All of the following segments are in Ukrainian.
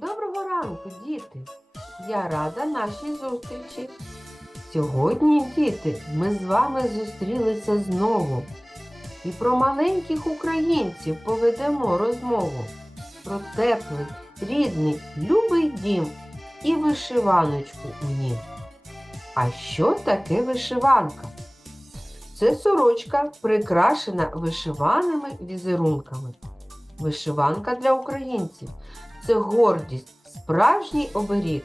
Доброго ранку, діти! Я рада нашій зустрічі. Сьогодні, діти, ми з вами зустрілися знову і про маленьких українців поведемо розмову про теплий, рідний, любий дім і вишиваночку у нім. А що таке вишиванка? Це сорочка, прикрашена вишиваними візерунками. Вишиванка для українців це гордість, справжній оберіг.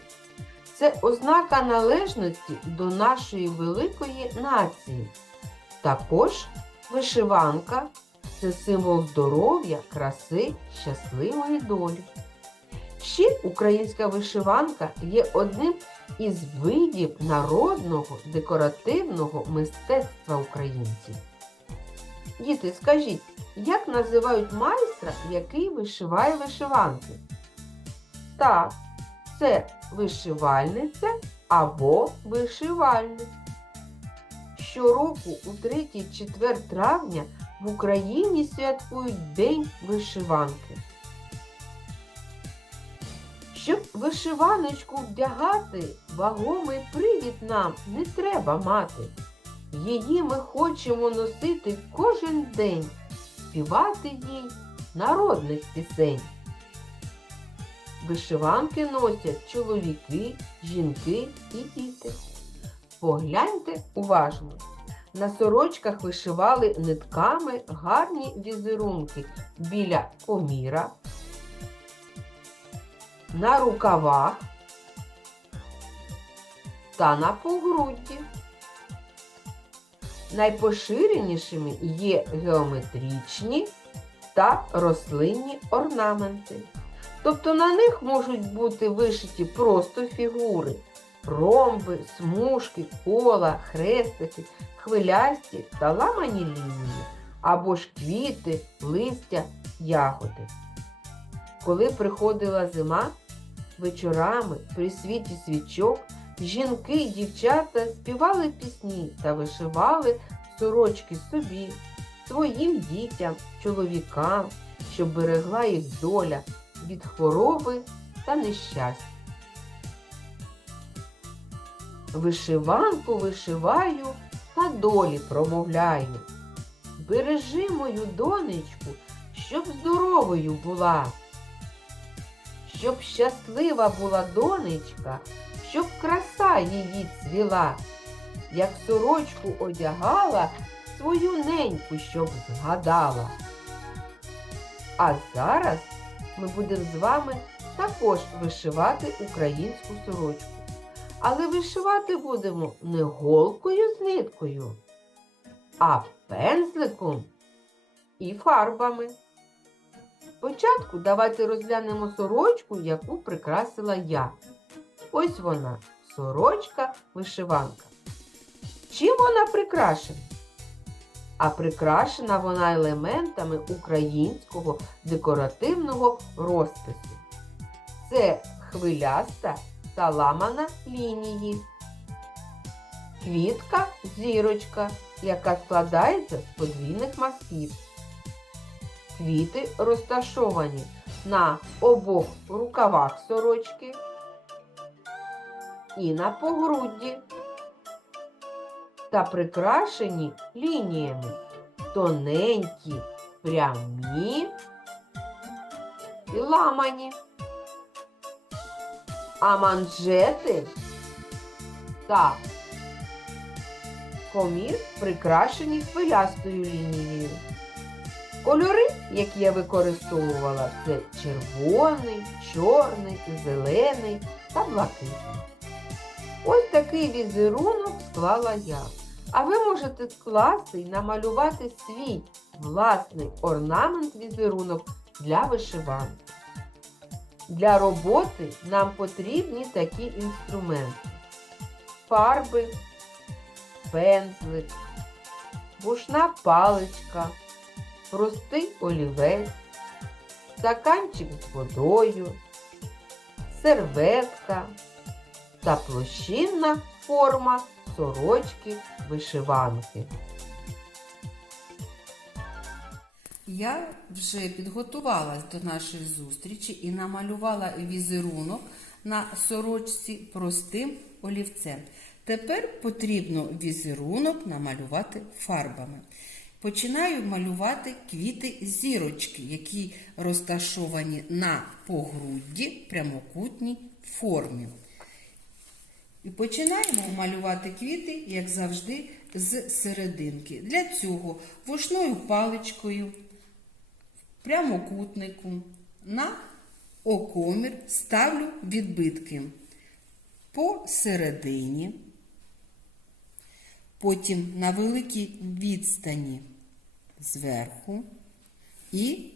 Це ознака належності до нашої великої нації. Також вишиванка це символ здоров'я, краси, щасливої долі. Ще українська вишиванка є одним із видів народного декоративного мистецтва українців. Діти, скажіть, як називають майстра, який вишиває вишиванки? Так, це вишивальниця або вишивальник. Щороку у 3-4 травня в Україні святкують День вишиванки. Щоб вишиваночку вдягати, вагомий привід нам не треба мати. Її ми хочемо носити кожен день, співати їй народних пісень. Вишиванки носять чоловіки, жінки і діти. Погляньте уважно. На сорочках вишивали нитками гарні візерунки біля коміра, на рукавах та на погрудді. Найпоширенішими є геометричні та рослинні орнаменти. Тобто на них можуть бути вишиті просто фігури, ромби, смужки, кола, хрестики, хвилясті та ламані лінії, або ж квіти, листя, ягоди. Коли приходила зима, вечорами при світі свічок жінки й дівчата співали пісні та вишивали сорочки собі, своїм дітям, чоловікам, щоб берегла їх доля від хвороби та нещастя. Вишиванку вишиваю та долі промовляю. Бережи мою донечку, щоб здоровою була, щоб щаслива була донечка, щоб краса її цвіла, як сорочку одягала, свою неньку, щоб згадала. А зараз ми будемо з вами також вишивати українську сорочку. Але вишивати будемо не голкою з ниткою, а пензликом і фарбами. Спочатку давайте розглянемо сорочку, яку прикрасила я. Ось вона, сорочка вишиванка. Чим вона прикрашена? А прикрашена вона елементами українського декоративного розпису. Це хвиляста та ламана лінії. Квітка зірочка, яка складається з подвійних мазків. Квіти розташовані на обох рукавах сорочки і на погрудді та прикрашені лініями тоненькі, прямі і ламані. А манжети та комір прикрашені хвилястою лінією. Кольори, які я використовувала, це червоний, чорний, зелений та блакитний. Ось такий візерунок склала я. А ви можете скласти і намалювати свій власний орнамент візерунок для вишиванки. Для роботи нам потрібні такі інструменти: фарби, пензлик, бушна паличка, простий олівець, стаканчик з водою, серветка та площинна форма сорочки вишиванки. Я вже підготувалась до нашої зустрічі і намалювала візерунок на сорочці простим олівцем. Тепер потрібно візерунок намалювати фарбами. Починаю малювати квіти зірочки, які розташовані на погрудді прямокутній формі. І починаємо малювати квіти, як завжди, з серединки. Для цього вушною паличкою в прямокутнику на окомір ставлю відбитки посередині, потім на великій відстані зверху і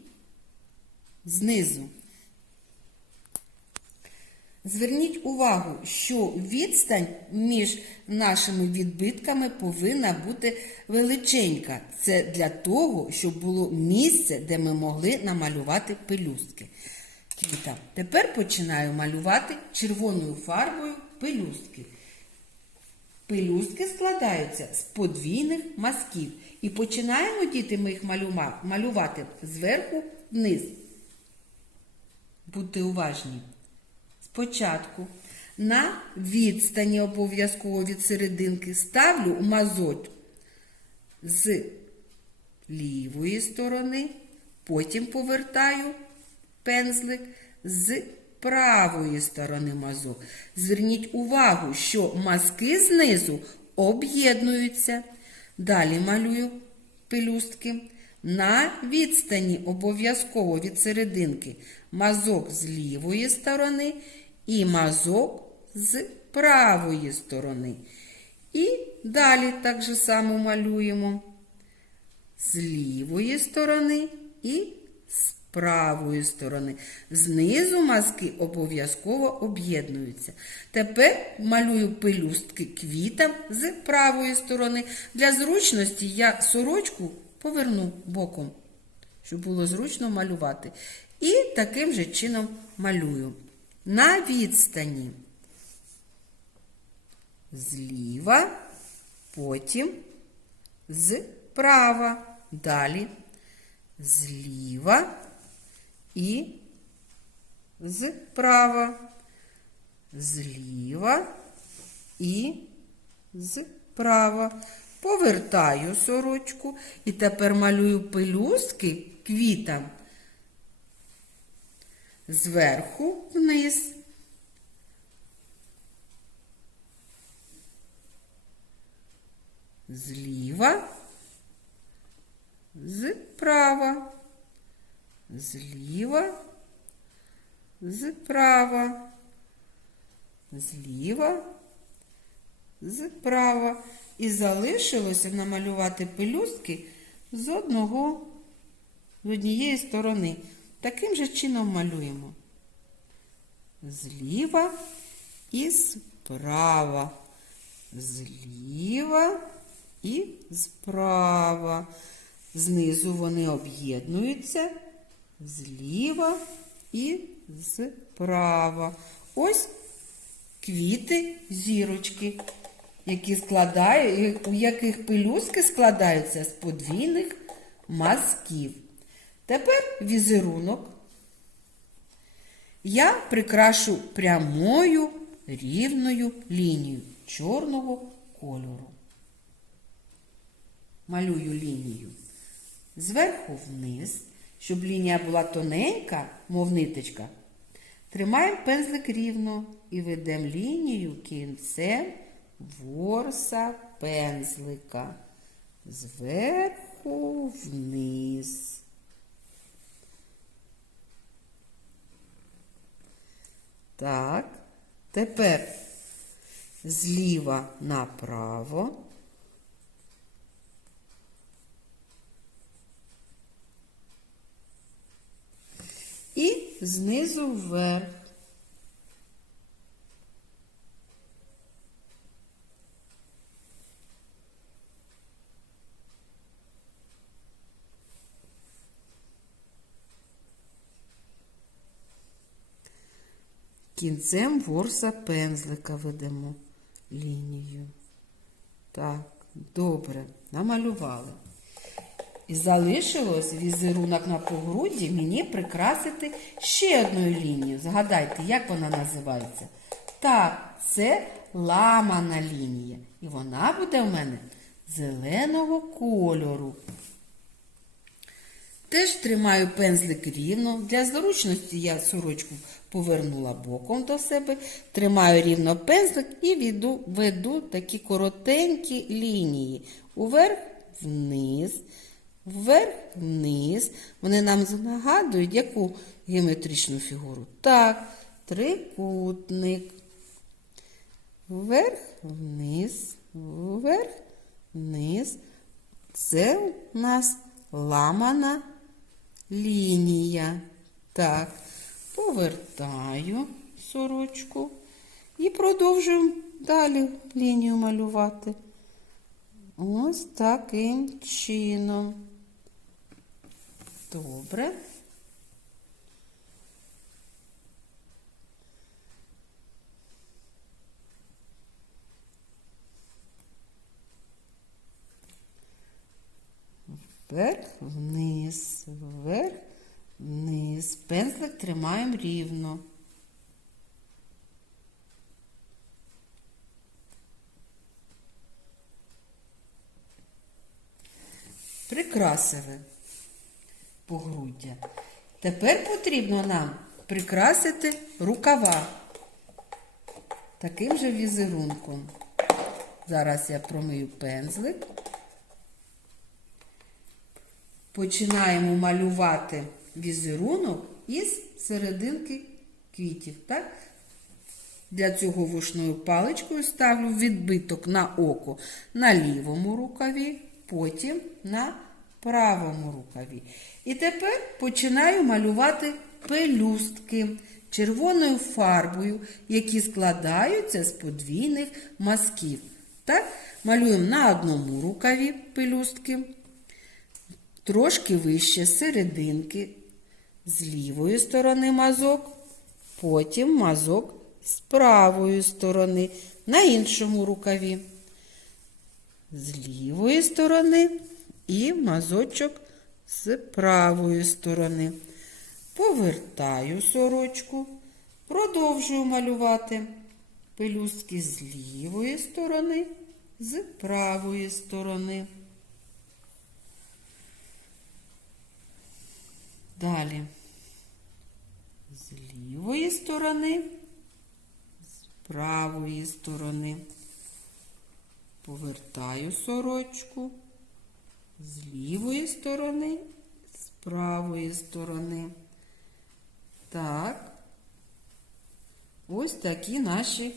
знизу. Зверніть увагу, що відстань між нашими відбитками повинна бути величенька. Це для того, щоб було місце, де ми могли намалювати пелюстки. Квіта. Тепер починаю малювати червоною фарбою пелюстки. Пелюстки складаються з подвійних мазків. І починаємо, діти, ми їх малювати зверху вниз. Будьте уважні. Спочатку на відстані обов'язково від серединки ставлю мазок з лівої сторони, потім повертаю пензлик з правої сторони мазок. Зверніть увагу, що мазки знизу об'єднуються. Далі малюю пелюстки. На відстані обов'язково від серединки мазок з лівої сторони і мазок з правої сторони. І далі так же само малюємо з лівої сторони і з правої сторони. Знизу мазки обов'язково об'єднуються. Тепер малюю пелюстки квітам з правої сторони. Для зручності я сорочку поверну боком, щоб було зручно малювати. І таким же чином малюю. На відстані зліва, потім зправа. Далі зліва і зправа. Зліва і зправа. Повертаю сорочку і тепер малюю пелюстки квітам. Зверху вниз. Зліва, зправа, зліва, зправа, зліва, зправа. І залишилося намалювати пелюстки з одного, з однієї сторони. Таким же чином малюємо. Зліва і справа. Зліва і справа. Знизу вони об'єднуються зліва і справа. Ось квіти зірочки, які складаю, у яких пелюстки складаються з подвійних мазків. Тепер візерунок я прикрашу прямою рівною лінією чорного кольору. Малюю лінію зверху вниз, щоб лінія була тоненька, мов ниточка. Тримаємо пензлик рівно і ведемо лінію кінцем ворса пензлика. Зверху вниз. Так, тепер зліва направо. І знизу вверх. Кінцем ворса пензлика ведемо лінію. Так, добре, намалювали. І залишилось візерунок на погрудді мені прикрасити ще одною лінією. Згадайте, як вона називається? Так, це ламана лінія. І вона буде в мене зеленого кольору. Теж тримаю пензлик рівно. Для зручності я сорочку повернула боком до себе, тримаю рівно пензлик і веду, веду такі коротенькі лінії. Уверх, вниз, вверх, вниз. Вони нам нагадують яку геометричну фігуру. Так, трикутник. Вверх, вниз, вверх, вниз. Це у нас ламана лінія. Так, повертаю сорочку і продовжуємо далі лінію малювати. Ось таким чином. Добре. Вверх, вниз, вверх, вниз. Пензлик тримаємо рівно. Прикрасили погруддя. Тепер потрібно нам прикрасити рукава таким же візерунком. Зараз я промию пензлик. Починаємо малювати візерунок із серединки квітів. Так? Для цього вушною паличкою ставлю відбиток на око на лівому рукаві, потім на правому рукаві. І тепер починаю малювати пелюстки червоною фарбою, які складаються з подвійних мазків. Так? Малюємо на одному рукаві пелюстки трошки вище серединки, з лівої сторони мазок, потім мазок з правої сторони, на іншому рукаві. З лівої сторони і мазочок з правої сторони. Повертаю сорочку, продовжую малювати пелюстки з лівої сторони, з правої сторони. Далі лівої сторони, з правої сторони. Повертаю сорочку з лівої сторони, з правої сторони. Так, ось такі наші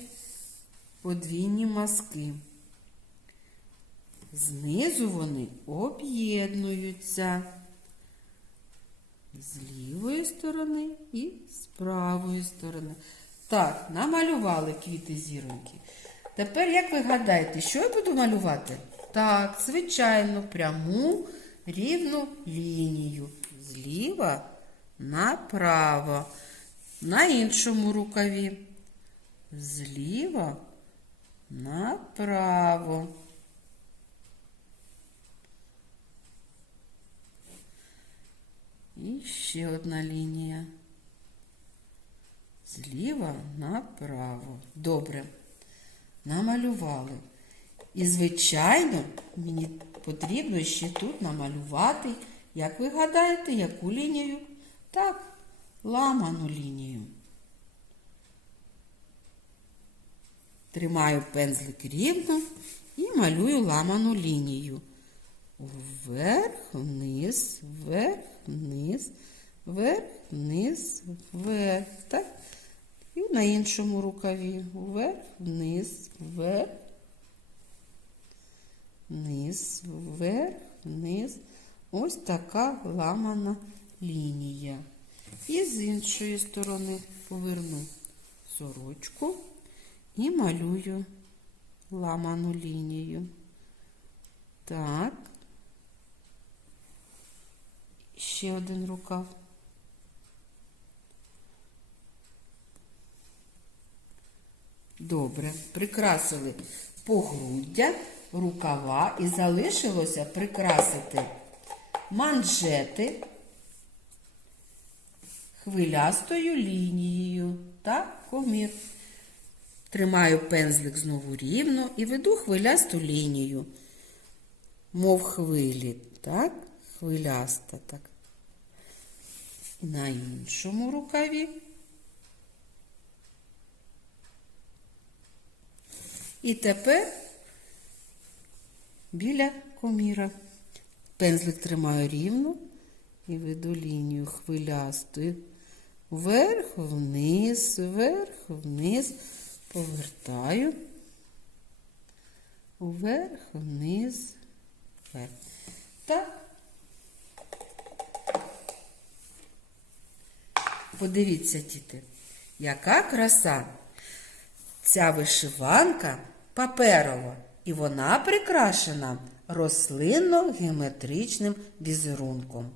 подвійні мазки. Знизу вони об'єднуються з лівої сторони і з правої сторони. Так, намалювали квіти зіроньки. Тепер, як ви гадаєте, що я буду малювати? Так, звичайно, пряму рівну лінію. Зліва направо. На іншому рукаві. Зліва направо. Ще одна лінія. Зліва направо. Добре. Намалювали. І, звичайно, мені потрібно ще тут намалювати, як ви гадаєте, яку лінію? Так, ламану лінію. Тримаю пензлик рівно і малюю ламану лінію. Вверх, вниз, вверх, вниз, вверх, вниз, вверх. Так? І на іншому рукаві. Вверх, вниз, вверх, вниз, вверх, вниз. Ось така ламана лінія. І з іншої сторони поверну сорочку і малюю ламану лінію. Так. Ще один рукав. Добре, прикрасили погруддя, рукава і залишилося прикрасити манжети хвилястою лінією та комір. Тримаю пензлик знову рівно і веду хвилясту лінію, мов хвилі, так? Хвиляста так. На іншому рукаві. І тепер біля коміра. Пензлик тримаю рівно і веду лінію хвилястою. Вверх, вниз, вверх, вниз. Повертаю. Вверх, вниз, вверх. Так. Подивіться, діти, яка краса. Ця вишиванка паперова, і вона прикрашена рослинно-геометричним візерунком.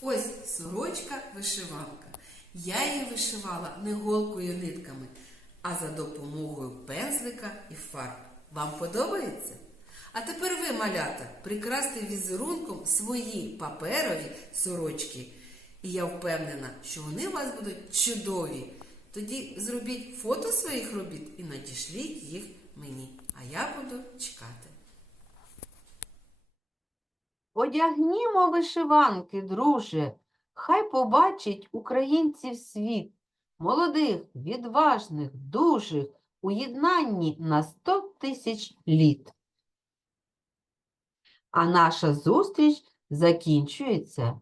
Ось сорочка вишиванка. Я її вишивала не голкою нитками, а за допомогою пензлика і фарб. Вам подобається? А тепер ви, малята, прикрасьте візерунком свої паперові сорочки. І я впевнена, що вони у вас будуть чудові. Тоді зробіть фото своїх робіт і надішліть їх мені. А я буду чекати. Одягнімо вишиванки, друже, хай побачить українців світ, молодих, відважних, дужих, у єднанні на сто тисяч літ. А наша зустріч закінчується.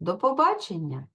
До побачення!